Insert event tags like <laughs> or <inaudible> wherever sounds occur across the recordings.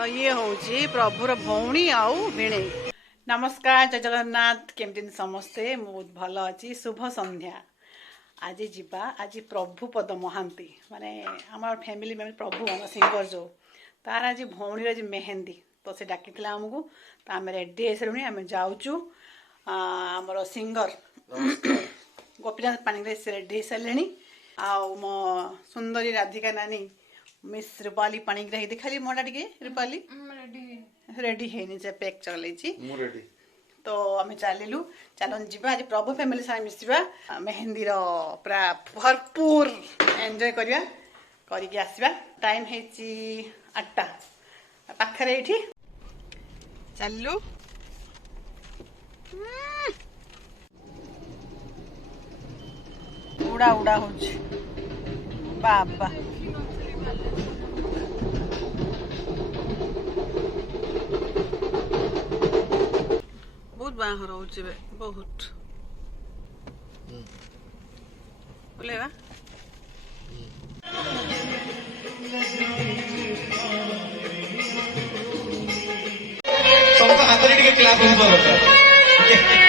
तो ये होंगे प्रभुर भौणी आउ भिणे नमस्कार जय जगन्नाथ केमती समस्ते बहुत भल अच्छी शुभ सन्ध्या आज जीवा आज प्रभुपद महांती माने आम फैमिली मेम प्रभु आम सिंगर जो तार आज भौणी आज मेहंदी तो सी डाक आमको तो आम रेडी आई सारे आम जाऊ आम सिंगर गोपीनाथ पाणी से रेडी सारे आ मो सुंदरी राधिका नानी मिस रूपाली पानी ग्रही देखाली मोडा ठीके रूपाली रेडी रेडी हम्म, हेनी हम्म, जे पैक चले छी मु रेडी तो हम चाललु चलन जीवा आज प्रभु फैमिली सारे मिसिबा मेहंदी रो पूरा भरपूर एन्जॉय करिया करिके आसीबा टाइम हे छी 8टा पाखरे एठी चललु उड़ा उड़ा हो बाबा ବହୁତ ବାହାଘର ହଉଛି ଏବେ ବହୁତ ଓଲେଇବା ଟିକେ କ୍ଲାସ୍ ହେଇପାରୁଛି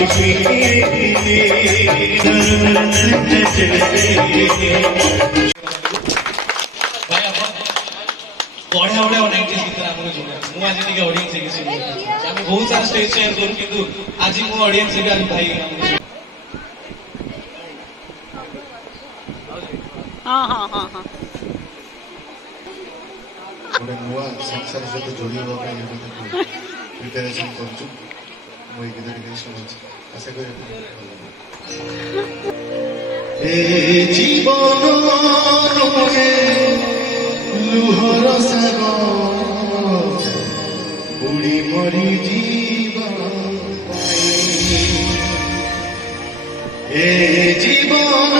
পড়া ওড়া অনেক গীত আমার জোড়া মু আজ টিকে অডিয়েন্স কে শুনি আমি বহুত সারা স্টেজ শেয়ার করু কিন্তু আজ মু অডিয়েন্স কে আমি ভাই হ্যাঁ হ্যাঁ হ্যাঁ হ্যাঁ ଗୋଟେ ନୂଆ ସଂସାର ସହିତ ଯୋଡ଼ି ହେବା ପାଇଁ ପ୍ରିପାରେସନ୍ କରୁଛୁ বইকে দাঁড়িয়ে সমাজ আশা করি জীবন লুহর বুড়ি মরি জীবন এ জীবন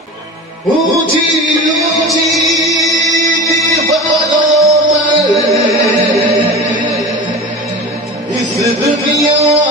Yeah.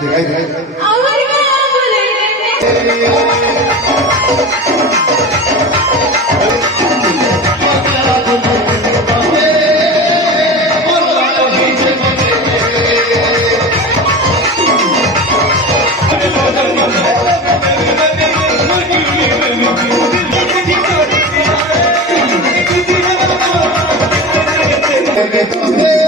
বলতে গাই Hey!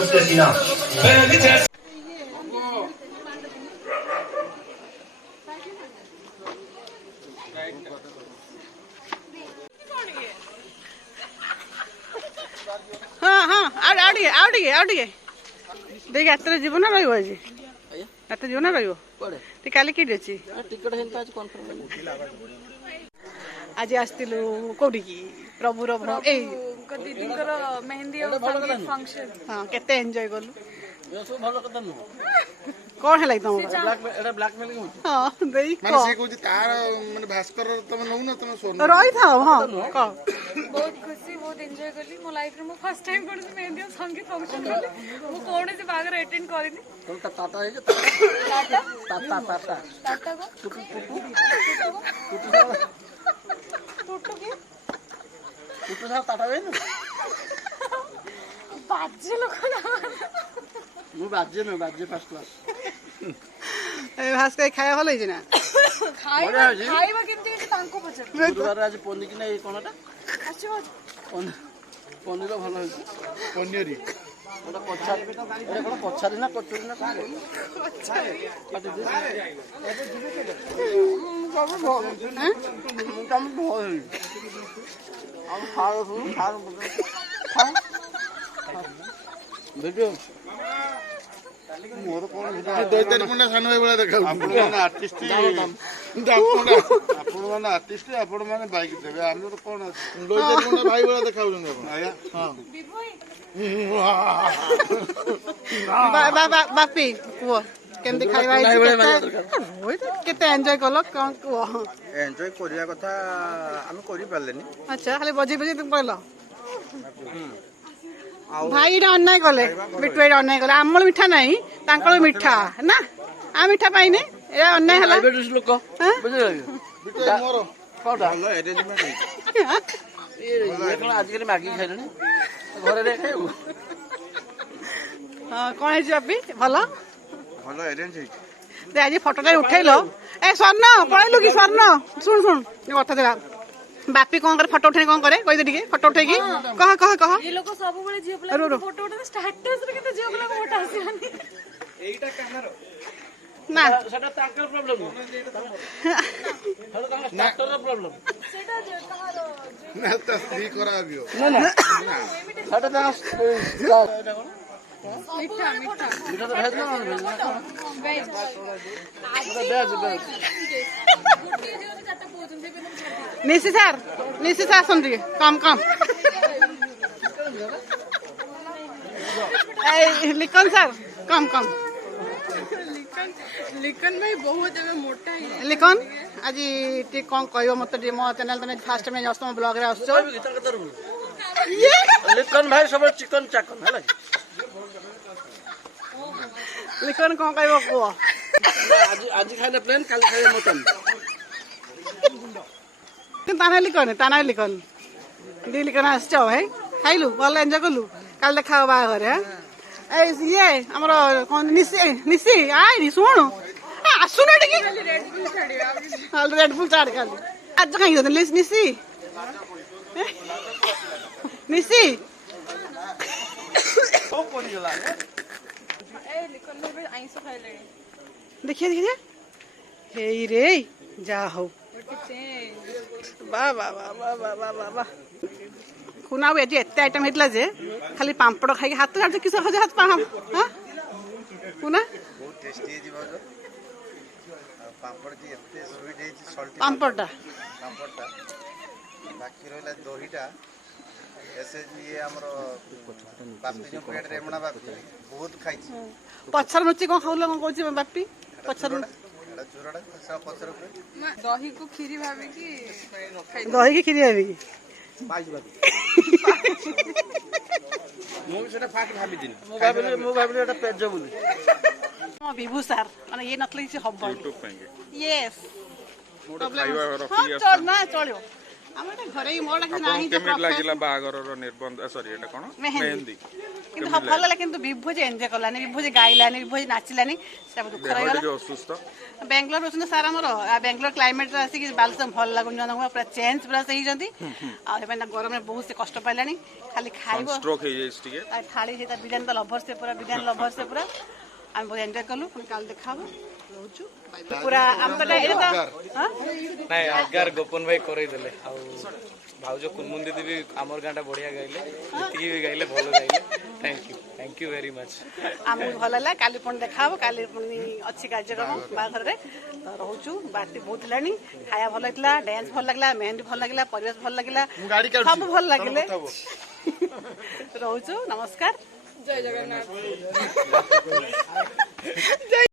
করতেছিলাম ହଁ ହଁ ଆଉ ଆଉ ଟିକେ ଆଉ ଟିକେ ଆଉ ଟିକେ ଦେଖି ରାତିରେ ଯିବ ନା ରହିବ ଆଜି ରାତି ଯିବ ନା ରହିବ କାଲି କେଠି ଅଛି ଆଜି ଆସିଥିଲୁ କୋଉଠିକି ପ୍ରଭୁର ଏଇ ଲୋକ ଦିଦିଙ୍କର ମେହେନ୍ଦି ଆଉ ସଙ୍ଗୀତ ଫଙ୍କସନ୍ ହଁ କେତେ ଏନ୍ଜୟ କଲୁ ଭଲ କଥା ନୁହଁ କଣ ହେଲା କି ତମର ହଁ ଦେଇ ମାନେ ସେ କହୁଛି ତାର ମାନେ ଭାସ୍କର ତମେ ନଉନ ତମେ ସ୍ୱର୍ଣ୍ଣ ରହିଥାଅ ହଁ କହ ବହୁତ ଖୁସି ବହୁତ ଏନ୍ଜୟ କଲି ମୋ ଲାଇଫରେ ମୁଁ ଫାର୍ଷ୍ଟ ଟାଇମ୍ କୌଣସି ମେହେନ୍ଦି ଆଉ ସଙ୍ଗୀତ ଫଙ୍କସନ୍ କଲି ମୁଁ କୌଣସି ବାହାଘର ଆଟେଣ୍ଡ କରିନି ଟାଟା ହେଇଛି ଟାଟା ଟାଟା ଟାଟା ଟାଟା দুটো সাপ কাটাবেন বাজে লোক মু বাজে নয় বাজে ফার্স্ট ক্লাস এই ভাস করে খাইয়া ভালো হইছে না খাইবা খাইবা কিন্তু এটা তাঙ্কো পছে দুবার আজ পন্নি কিনা এই কোনটা আচ্ছা, আচ্ছা। পন্নি তো ভালো হইছে পন্নিরি ওটা কচ্ছারি এটা কোন কচ্ছারি না কচ্ছুরি না কোন কচ্ছারি বাট দিস এটা জিবে কেটে হ্যাঁ মুটা মুটা হই ମୋର କଣ ଦୈତାରୀ ପଣ୍ଡା ସାନ ଭାଇ ଭଳିଆ ଦେଖା ଆପଣମାନେ ଆର୍ଟିଷ୍ଟ ଆପଣମାନେ ଆର୍ଟିଷ୍ଟ ଆପଣମାନେ ବାଇକ୍ ଦେବେ ଆମର କଣ ଦୈତାରୀ ପଣ୍ଡା ଭାଇ ଭଳିଆ ଦେଖାଉଛନ୍ତି ଆପଣ ଆଜ୍ଞା ହଁ ବାପି କୁହ কেমতি খাଇବା ହେଇଛି କେତେ ଏନ୍ଜୟ କଲ କ'ଣ କୁହ ଏନ୍ଜୟ କରିବା କଥା ଆମେ କରିପାରିଲେନି ଆଚ୍ଛା ଖାଲି ବଜେଇ ବଜେଇ ତୁମେ କହିଲ ଭାଇ ଏଇଟା ଅନ୍ୟାୟ କଲେ ବିଟୁ ଏଇଟା ଅନ୍ୟାୟ କଲେ ଆମର ମିଠା ନାହିଁ ତାଙ୍କର ମିଠା ନା ଆମ ମିଠା ପାଇନି ଏଇଟା ଅନ୍ୟାୟ ହେଲା ଲୋକ ଆଜିକାଲି ମାଗିକି ଖାଇଲେଣି ଘରେ ଖାଇବୁ କ'ଣ ହେଇଛି ବାପି ଭଲ ভালো অ্যারেঞ্জ হয়েছে আজ ফটোটা উঠাইলো এ স্বর্ণ পড়াইলু কি স্বর্ণ শুন শুন কথা দেবা বাপি কন করে ফটো উঠাই কন করে কই দে টিকে ফটো উঠাই কি কহ কহ কহ এই লোক সবুবেলে ঝিও পিলা ফটো উঠাতে স্ট্যাটাস রে কেতে ঝিও পিলা মোটা আসিয়ানি এইটা কানার না সেটা তাঙ্কর প্রবলেম সেটা তাঙ্কর প্রবলেম সেটা যে তাহার না তসদি করাবিও না না সেটা তাঙ্কর मीठा मीठा मीठा सर निसी सर सुन रही काम काम लिकन सर कम कम लिखन लिकन भाई बहुत मोटा है लिकन आज कह मत मो चैनल तने फर्स्ट में जस्तो ब्लॉग रे भाई सब चिकन चाकन है লিখন কওঁ কাইব কোৱা আজি আজি খাই প্লেন কালি খাই মটন টানাই লিখন টানাই লিখন দি লিখন আসছ হ্যাঁ খাইলু ভালো এনজয় করলু কাল দেখা হবা ঘরে এই ইয়ে আমার নিশি নিশি আইনি শুণু আসুন এটিকে রেড ফুল চাড় খালি আজ খাই লিস নিশি নিশি দেখিয়ে দেখিয়ে এই রে যা হোক କୁନା ଆଜି ଏତେ ଆଇଟମ୍ ହେଇଥିଲା ଯେ ଖାଲି ପାମ୍ପଡ଼ ଖାଇକି ହାତ କାଟୁଛି କିସ ହଜା ହାତ ପାଣ କୁନା ପାମ୍ପଡ଼ଟା ବାକି ରହିଲା ଦହିଟା ଏସ୍ଏଚ୍ଜି ଆମର ବାପି ଯେଉଁ ପେଟରେ ରେମଣା ବହୁତ ଖାଇଛି ପଛର ନୁଚି କ'ଣ ଖାଉଲ କ'ଣ କହୁଛି ବାପି ପଛର ଦହିକୁ କ୍ଷୀରି ଭାବିକି ଦହିକି କ୍ଷୀରି ଭାବିକି ମୁଁ ବି ସେଟା ଫାଷ୍ଟ ଭାବିଲି ମୁଁ ଭାବିଲି ଏଟା ପେଜ ବୋଲି ବିଭୁ ସାର୍ ମାନେ ଇଏ ନଥିଲେ କିଛି ହବ ୟୁଟ୍ୟୁବ୍ ପାଇଁ ଇଏସ୍ ଚଳିବ କେମିତି ଲାଗିଲା ବାହାଘରର ନିର୍ବନ୍ଧ ସରି ଏଇଟା କ'ଣ ମେହେନ୍ଦି କିନ୍ତୁ ହଁ ଭଲ ହେଲା କିନ୍ତୁ ବିଭୋଜି ଏନ୍ଜୟ କଲାନି ବିଭୋଜି ଗାଇଲାନି ବିଭୋଜି ନାଚିଲାନି ସେଟା ଦୁଃଖ ରହିଗଲା ଅସୁସ୍ଥ ବାଙ୍ଗଲୋର ଅଛନ୍ତି ସାର୍ ଆମର ବାଙ୍ଗଲୋର କ୍ଲାଇମେଟ୍ ଆସିକି ବାଲେଶ୍ୱର ଭଲ ଲାଗୁନି ଜଣଙ୍କୁ ପୁରା ଚେଞ୍ଜ ପୁରା ସେ ହେଇଛନ୍ତି ଆଉ ସେମାନେ ଗରମରେ ବହୁତ ସେ କଷ୍ଟ ପାଇଲାଣି ଖାଲି ଖାଇବ ଷ୍ଟ୍ରୋକ୍ ହେଇଯାଇଛି ଟିକେ ଥାଳି ସେ ତା ବିରିୟାନୀ ତ ଲଭର ସେ ପୁରା ବିରିୟାନୀ ଲଭର ସେ ପୁରା আমি ఎండాకాలం కొన్ని కాళ్ళు దిక్కావు రోజు ନାଇଁ ଆଗାର ଗୋପନ ଭାଇ କରେଇଦେଲେ ଆଉ ଭାଉଜ କୁନମୁନ ଦିଦି ବି ଆମର ଗାଁଟା ବଢିଆ ଗାଇଲେ ଏତିକି ବି ଗାଇଲେ ଭଲ ଗାଇଲେ thank you thank you very much ଆମକୁ ଭଲ ହେଲା କାଲି ପୁଣି ଦେଖାହବ କାଲି ପୁଣି ଅଛି କାର୍ଯ୍ୟକ୍ରମ ବାହାଘରରେ ରହୁଛୁ ବାଟି ବହୁତ ହେଲାଣି ଖାଇବା ଭଲ ହେଇଥିଲା ଡ୍ୟାନ୍ସ ଭଲ ଲାଗିଲା ମେହେନ୍ଦୀ ଭଲ ଲାଗିଲା ପରିବେଶ ଭଲ ଲାଗିଲା ସବୁ ଭଲ ଲାଗିଲେ ରହୁଛୁ ନମସ୍କାର জয় জগন্নাথ <laughs>